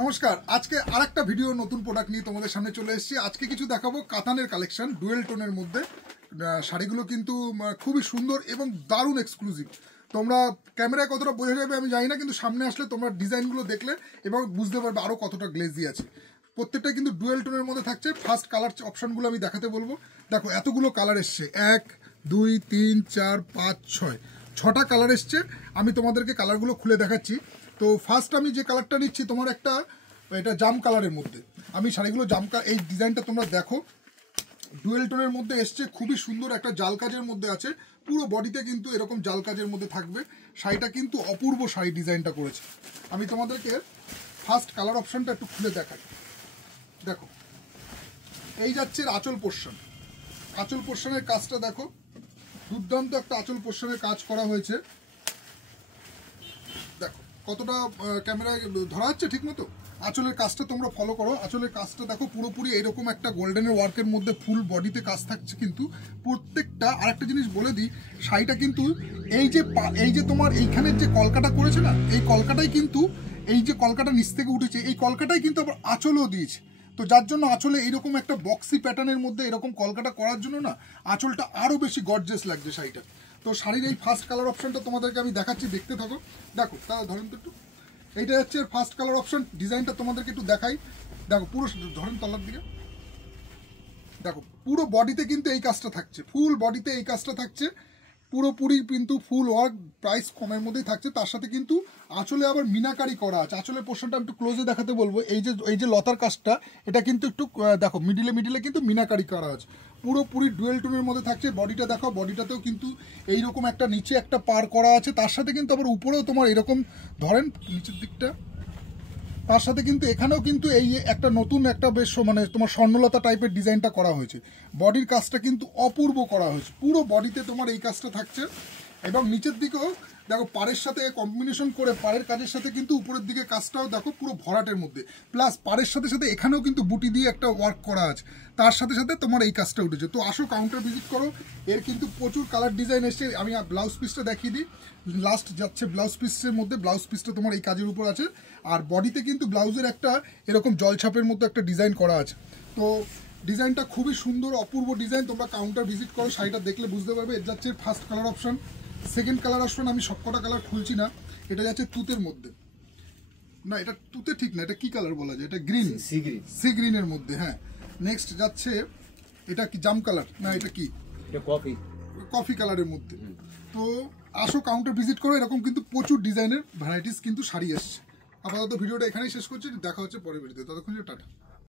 নমস্কার, আজকে আরেকটা ভিডিও নতুন প্রোডাক্ট নিয়ে তোমাদের সামনে চলে এসেছি। আজকে কিছু দেখাবো কাতানের কালেকশন, ডুয়েল টোনের মধ্যে শাড়িগুলো কিন্তু খুবই সুন্দর এবং দারুণ এক্সক্লুসিভ। তোমরা ক্যামেরায় কতটা বোঝা যাবে আমি জানি না, কিন্তু সামনে আসলে তোমরা ডিজাইনগুলো দেখলে এবং বুঝতে পারবে আরও কতটা গ্লেজি আছে। প্রত্যেকটা কিন্তু ডুয়েল টোনের মধ্যে থাকছে। ফার্স্ট কালার অপশনগুলো আমি দেখাতে বলবো। দেখো এতগুলো কালার এসছে, 1 2 3 4 5 6 6টা কালার এসছে। আমি তোমাদেরকে কালারগুলো খুলে দেখাচ্ছি। তো ফার্স্ট আমি যে কালারটা নিচ্ছি তোমার এটা জাম কালারের মধ্যে। আমি শাড়িগুলো এই ডিজাইনটা তোমরা দেখো, ডুয়েল টোনের মধ্যে এসছে, খুবই সুন্দর একটা জাল কাজের মধ্যে আছে। পুরো বডিতে কিন্তু এরকম জাল কাজের মধ্যে থাকবে। শাড়িটা কিন্তু অপূর্ব শাড়ি ডিজাইনটা করেছে। আমি তোমাদেরকে ফার্স্ট কালার অপশনটা একটু খুলে দেখাই। দেখো এই যাচ্ছে আঁচল পোর্শন। আঁচল পোর্শনের কাজটা দেখো, দুর্দান্ত একটা আঁচল পোর্শনের কাজ করা হয়েছে। দেখো কতটা ক্যামেরায় ধরা যাচ্ছে ঠিক মতো। আঁচলের কাজটা তোমরা ফলো করো। আঁচলের কাজটা দেখো পুরোপুরি এইরকম একটা গোল্ডেনের ওয়ার্কের মধ্যে ফুল বডিতে কাজ থাকছে। কিন্তু প্রত্যেকটা আরেকটা জিনিস বলে দিই, শাড়িটা কিন্তু এই যে তোমার এইখানের যে কলকাটা করেছে না, এই কলকাটাই কিন্তু এই যে কলকাটা নিচ থেকে উঠেছে, এই কলকাটাই কিন্তু আবার আঁচলও দিয়েছে। তো যার জন্য আঁচলে এইরকম একটা বক্সি প্যাটার্নের মধ্যে এরকম কলকাটা করার জন্য না আঁচলটা আরও বেশি গর্জিয়াস লাগছে শাড়িটা। তো শাড়ির এই ফার্স্ট কালার অপশনটা তোমাদেরকে আমি দেখাচ্ছি, দেখতে থাকো। দেখো তারা ধরেন তো একটু, এইটা হচ্ছে ফার্স্ট কালার অপশন। ডিজাইনটা তোমাদেরকে একটু দেখাই। দেখো পুরো ধরেন তলার দিকে, দেখো পুরো বডিতে কিন্তু এই কাজটা থাকছে, ফুল বডিতে এই কাজটা থাকছে পুরোপুরি কিন্তু ফুল ওয়ার্ক, প্রাইস কমের মধ্যেই থাকছে। তার সাথে কিন্তু আঁচলে আবার মিনাকারি করা আছে। আঁচলের পোর্শনটা একটু ক্লোজে দেখাতে বলবো। এই যে লতার কাজটা, এটা কিন্তু একটু দেখো মিডিলে কিন্তু মিনাকারি করা আছে। পুরোপুরি ডুয়েল টোনের মধ্যে থাকছে। বডিটা দেখো, বডিটাতেও কিন্তু এইরকম একটা নিচে একটা পার করা আছে। তার সাথে কিন্তু আবার উপরেও তোমার এরকম ধরেন নিচের দিকটা, তার সাথে কিন্তু এখানেও কিন্তু এই একটা নতুন একটা বেশ তোমার স্বর্ণলতা টাইপের ডিজাইনটা করা হয়েছে। বডির কাজটা কিন্তু অপূর্ব করা হয়েছে। পুরো বডিতে তোমার এই কাজটা থাকছে। এবং নিচের দিকেও দেখো পাড়ের সাথে কম্বিনেশন করে, পাড়ের কাজের সাথে কিন্তু উপরের দিকে কাজটাও দেখো পুরো ভরাটের মধ্যে। প্লাস পাড়ের সাথে সাথে এখানেও কিন্তু বুটি দিয়ে একটা ওয়ার্ক করা আছে। তার সাথে সাথে তোমার এই কাজটা উঠেছে। তো আসো কাউন্টার ভিজিট করো। এর কিন্তু প্রচুর কালার ডিজাইন এসছে। আমি ব্লাউজ পিসটা দেখিয়ে দিই। লাস্ট যাচ্ছে ব্লাউজ পিসের মধ্যে। ব্লাউজ পিসটা তোমার এই কাজের উপর আছে। আর বডিতে কিন্তু ব্লাউজের একটা এরকম জলছাপের মতো একটা ডিজাইন করা আছে। তো ডিজাইনটা খুবই সুন্দর, অপূর্ব ডিজাইন। তোমরা কাউন্টার ভিজিট করো, শাড়িটা দেখলে বুঝতে পারবে। এর যাচ্ছে first colour option. Second colour option আমি সবকটা কালার খুলছি না। এটা যাচ্ছে তুতের মধ্যে, না এটা তুতে ঠিক না, এটা কি কালার বলা যায়, এটা গ্রিন, সি গ্রিনের মধ্যে। হ্যাঁ, নেক্সট যাচ্ছে এটা কি জাম কালার, না এটা কি, এটা কফি কালারের মধ্যে। তো আসো কাউন্টার ভিজিট করো। এরকম কিন্তু প্রচুর ডিজাইনের ভ্যারাইটিস কিন্তু শাড়ি এসছে। আপাতত ভিডিওটা এখানেই শেষ করছি। দেখা হচ্ছে পরের ভিডিওতে। ততক্ষণ টাটা।